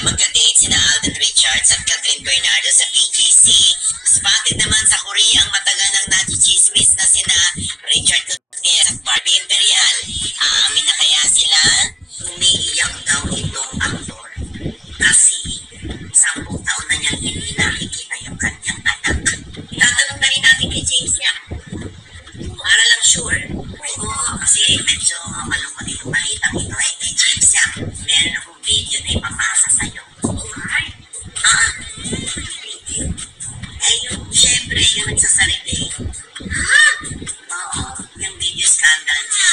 na magka-date sina Alden Richards at Catherine Bernardo sa BGC. Spotted naman sa Korea ang matagal nang nachichismis na sina Richard Gutierrez at Barbie Imperial. Aamin na kaya sila? Umiiyak daw itong aktor kasi 10 taon na niyang hindi nakikita yung kanyang anak. Itatanong na rin natin kay James yan. Para lang sure. Oo, kasi medyo malungkot yung balitang ito ay kay James yan. Meron akong video na ipapasa sa'yo. Alright? Video? Eh yung, syempre, yung nagsasalita eh. Ha? Oo, yung video scandal niya.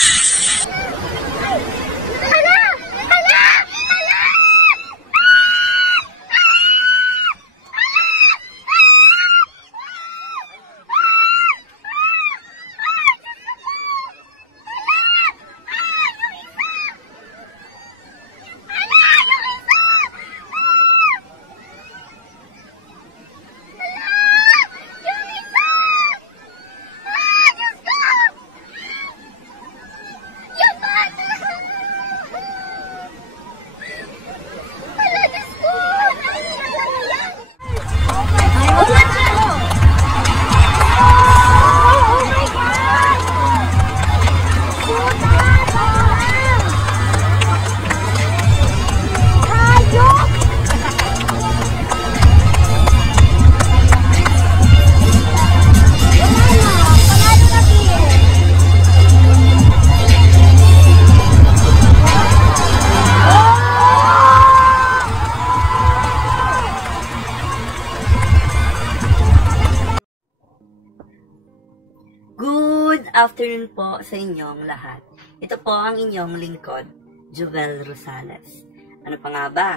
Afternoon po sa inyong lahat. Ito po ang inyong lingkod, Jovel Rosales. Ano pa nga ba?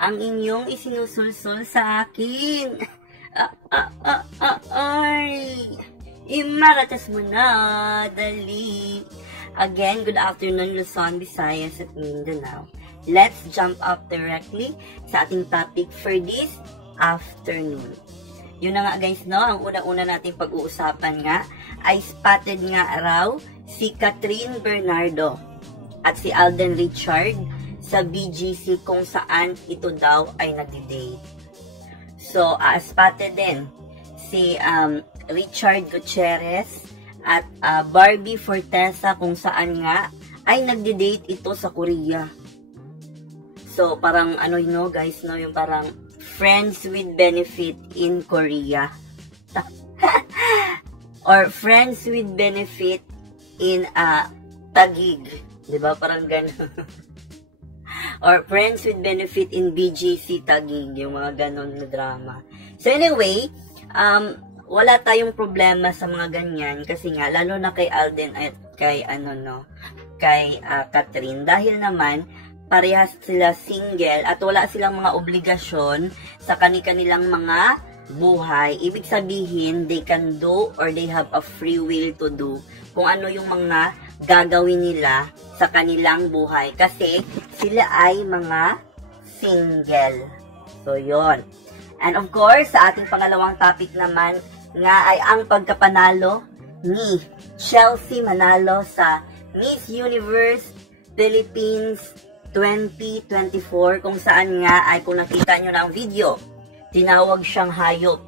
Ang inyong isinusulsul sa akin. Ay! Imaratas mo na, dali. Again, good afternoon Luzon, Visayas at Mindanao. Let's jump up directly sa ating topic for this afternoon. Yun na nga guys, no? Ang una-una natin pag-uusapan nga ay spotted nga raw si Catherine Bernardo at si Alden Richard sa BGC kung saan ito daw ay nagdi-date. So, spotted din si Richard Gutierrez at Barbie Fortesa kung saan nga ay nagdi-date ito sa Korea. So, parang ano yun, no, guys, no? Yung parang friends with benefit in Korea. Or friends with benefit in Taguig. Diba? Parang gano'n. Or friends with benefit in BGC Taguig. Yung mga gano'n na drama. So anyway, wala tayong problema sa mga ganyan. Kasi nga, lalo na kay Alden at kay, kay Catherine. Dahil naman, parehas sila single at wala silang mga obligasyon sa kanilang mga buhay. Ibig sabihin, they can do or they have a free will to do kung ano yung mga gagawin nila sa kanilang buhay. Kasi sila ay mga single. So, yon. And of course, sa ating pangalawang topic naman nga ay ang pagkapanalo ni Chelsea Manalo sa Miss Universe Philippines 2024 kung saan nga ay kung nakita nyo na ang video, tinawag siyang hayop.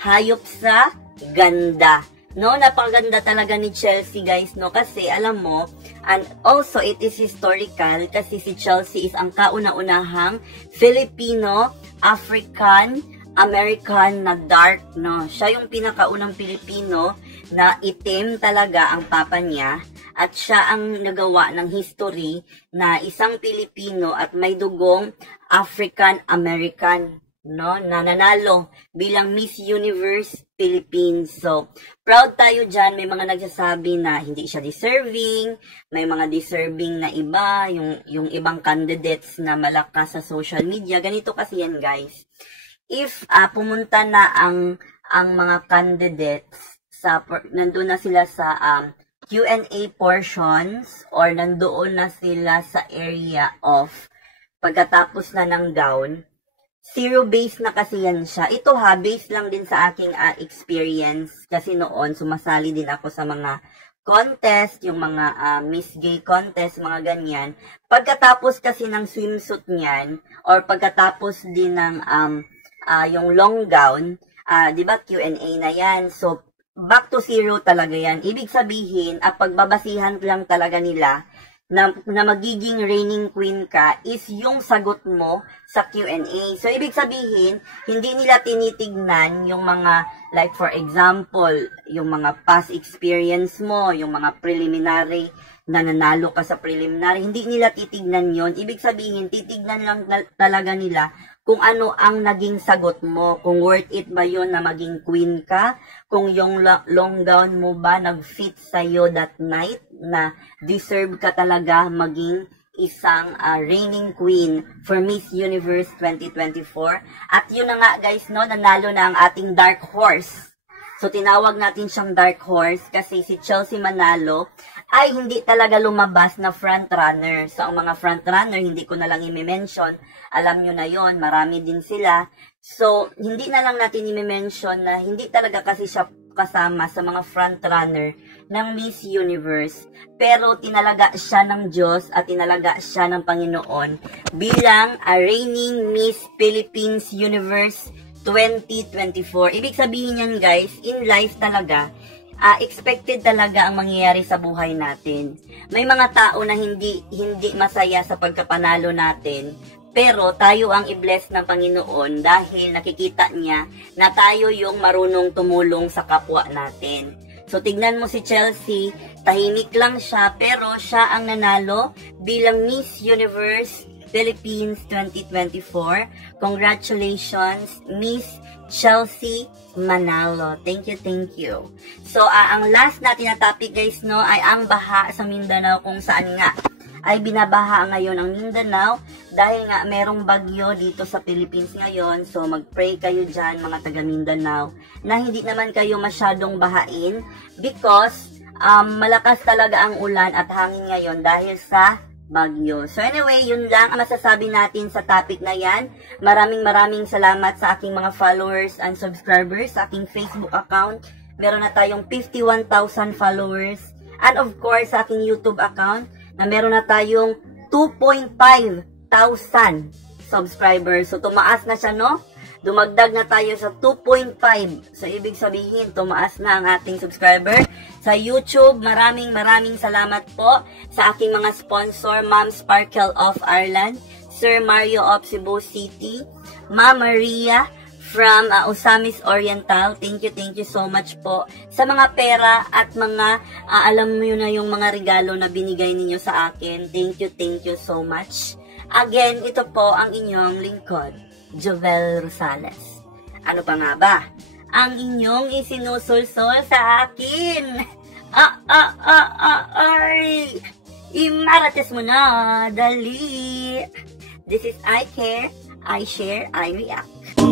Hayop sa ganda. No, napakaganda talaga ni Chelsea, guys, no? Kasi, alam mo, and also, it is historical kasi si Chelsea is ang kauna-unahang Filipino, African, American na dark, no? Siya yung pinakaunang Pilipino na itim talaga ang papa niya at siya ang nagawa ng history na isang Pilipino at may dugong African-American, no, na nanalo bilang Miss Universe Philippines. So, proud tayo dyan. May mga nagsasabi na hindi siya deserving, may mga deserving na iba, yung ibang candidates na malakas sa social media. Ganito kasi yan, guys. If pumunta na ang mga candidates, nandun na sila sa Q&A portions or nandoon na sila sa area of pagkatapos na ng gown, zero base na kasi yan siya. Ito ha, base lang din sa aking experience kasi noon sumasali din ako sa mga contest, yung mga Miss Gay contest, mga ganyan. Pagkatapos kasi ng swimsuit niyan, or pagkatapos din ng yung long gown, di ba Q&A na yan. So, back to zero talaga yan. Ibig sabihin, pagbabasihan lang talaga nila na magiging reigning queen ka is yung sagot mo sa Q&A. So, ibig sabihin, hindi nila tinitignan yung mga, like for example, yung mga past experience mo, yung mga preliminary na nanalo ka sa preliminary, hindi nila titignan yon. Ibig sabihin, titignan lang talaga nila kung ano ang naging sagot mo, kung worth it ba yon na maging queen ka, kung yung long gown mo ba nag-fit sa'yo that night, na deserve ka talaga maging isang reigning queen for Miss Universe 2024. At yun na nga guys, no, nanalo na ang ating dark horse. So tinawag natin siyang dark horse kasi si Chelsea Manalo ay hindi talaga lumabas na front runner. So ang mga front runner, hindi ko na lang i-mention, alam nyo na yon, marami din sila. So hindi na lang natin i-mention na hindi talaga kasi siya kasama sa mga front runner ng Miss Universe. Pero tinalaga siya ng Diyos at tinalaga siya ng Panginoon bilang a reigning Miss Philippines Universe 2024. Ibig sabihin yan guys, in life talaga, expected talaga ang mangyayari sa buhay natin. May mga tao na hindi masaya sa pagkapanalo natin, pero tayo ang i-bless ng Panginoon dahil nakikita niya na tayo yung marunong tumulong sa kapwa natin. So tignan mo si Chelsea, tahimik lang siya pero siya ang nanalo bilang Miss Universe Philippines 2024. Congratulations, Miss Chelsea Manalo. Thank you, thank you. So, ang last natin na topic guys, no, ay ang baha sa Mindanao, kung saan nga ay binabaha ngayon ang Mindanao dahil nga merong bagyo dito sa Philippines ngayon. So, mag-pray kayo dyan mga taga Mindanao na hindi naman kayo masyadong bahain because malakas talaga ang ulan at hangin ngayon dahil sa bagyo. So anyway, yun lang ang masasabi natin sa topic na yan. Maraming salamat sa aking mga followers and subscribers sa aking Facebook account. Meron na tayong 51,000 followers. And of course, sa aking YouTube account na meron na tayong 2,500 subscribers. So tumaas na siya, no? Dumagdag na tayo sa 2.5. So, ibig sabihin, tumaas na ang ating subscriber. Sa YouTube, maraming salamat po sa aking mga sponsor, Ma'am Sparkle of Ireland, Sir Mario of Cebu City, Ma'am Maria from Osamis Oriental. Thank you so much po sa mga pera at mga, alam mo na yung mga regalo na binigay ninyo sa akin. Thank you so much. Again, ito po ang inyong lingkod, Jovel Rosales. Ano pa nga ba ang inyong isinusulsol sa akin? Ay! Imarates mo na, dali! This is I Care, I Share, I React.